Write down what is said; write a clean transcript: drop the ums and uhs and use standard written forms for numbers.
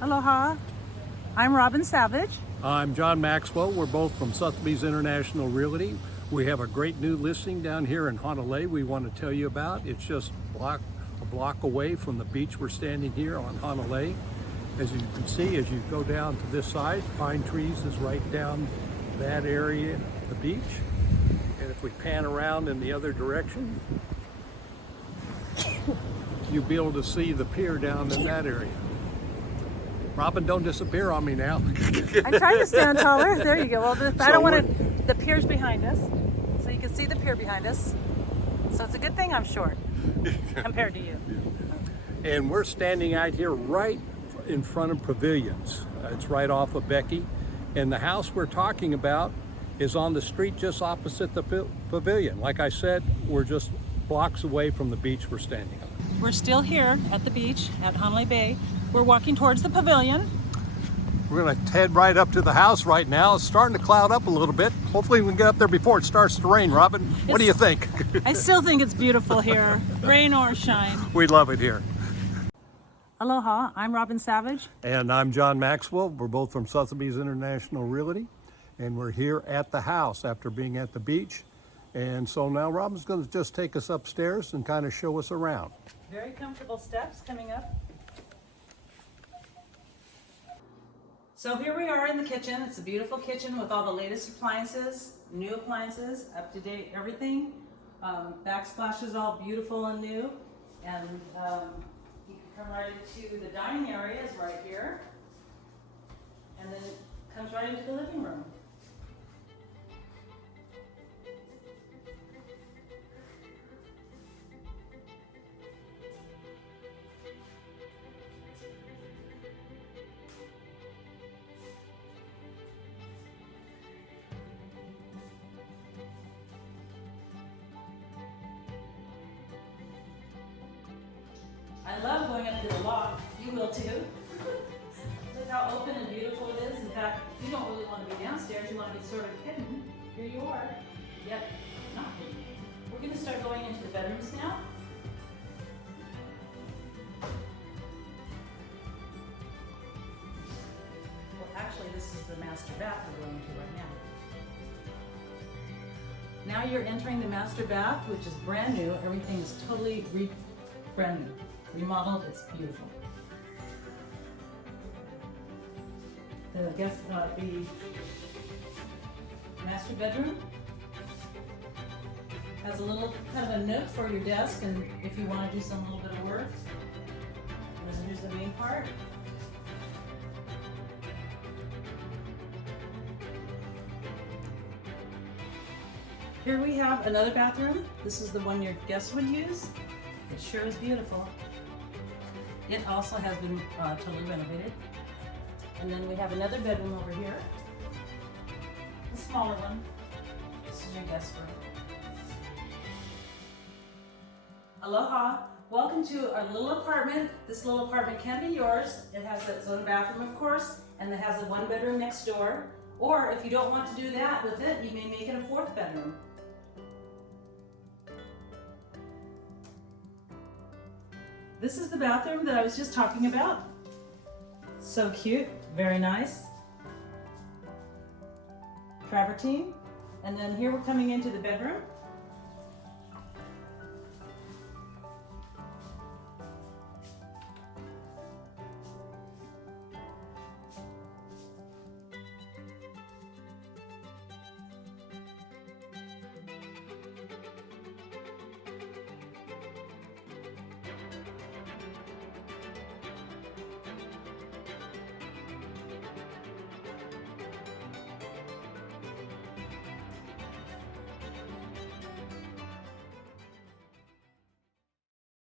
Aloha, I'm Robin Savage. I'm John Maxwell. We're both from Sotheby's International Realty. We have a great new listing down here in Hanalei we want to tell you about. It's just a block away from the beach we're standing here on Hanalei. As you can see, as you go down to this side, pine trees is right down that area of the beach. And if we pan around in the other direction, you'll be able to see the pier down in that area. Robin, don't disappear on me now. I'm trying to stand taller. There you go. Well, I don't want to. The pier's behind us, so you can see the pier behind us. So it's a good thing I'm short compared to you. And we're standing out here right in front of Pavilions. It's right off of Becky. And the house we're talking about is on the street just opposite the Pavilion. Like I said, we're just blocks away from the beach we're standing on. We're still here at the beach at Hanalei Bay. We're walking towards the Pavilion. We're going to head right up to the house right now. It's starting to cloud up a little bit. Hopefully we can get up there before it starts to rain. Robin, what do you think? I still think it's beautiful here, rain or shine. We love it here. Aloha, I'm Robin Savage. And I'm John Maxwell. We're both from Sotheby's International Realty. And we're here at the house after being at the beach. And so now Robin's going to just take us upstairs and kind of show us around. Very comfortable steps coming up. So here we are in the kitchen. It's a beautiful kitchen with all the latest appliances, new appliances, up-to-date everything. Backsplash is all beautiful and new. And you can come right into the dining area is right here. And then it comes right into the living room. I love going up to the loft. You will too. Look how open and beautiful it is. In fact, you don't really want to be downstairs. You want to be sort of hidden. Here you are. Yet not hidden. We're going to start going into the bedrooms now. Well, actually, this is the master bath we're going to right now. Now you're entering the master bath, which is brand new. Everything is totally brand new. Remodeled, it's beautiful. The master bedroom has a little kind of a nook for your desk, and if you want to do some little bit of work. Here's the main part. Here we have another bathroom. This is the one your guests would use. It sure is beautiful. It also has been totally renovated. And then we have another bedroom over here. The smaller one. This is your guest room. Aloha. Welcome to our little apartment. This little apartment can be yours. It has its own bathroom, of course, and it has a one bedroom next door. Or if you don't want to do that with it, you may make it a fourth bedroom. This is the bathroom that I was just talking about. So cute, very nice. Travertine. And then here we're coming into the bedroom.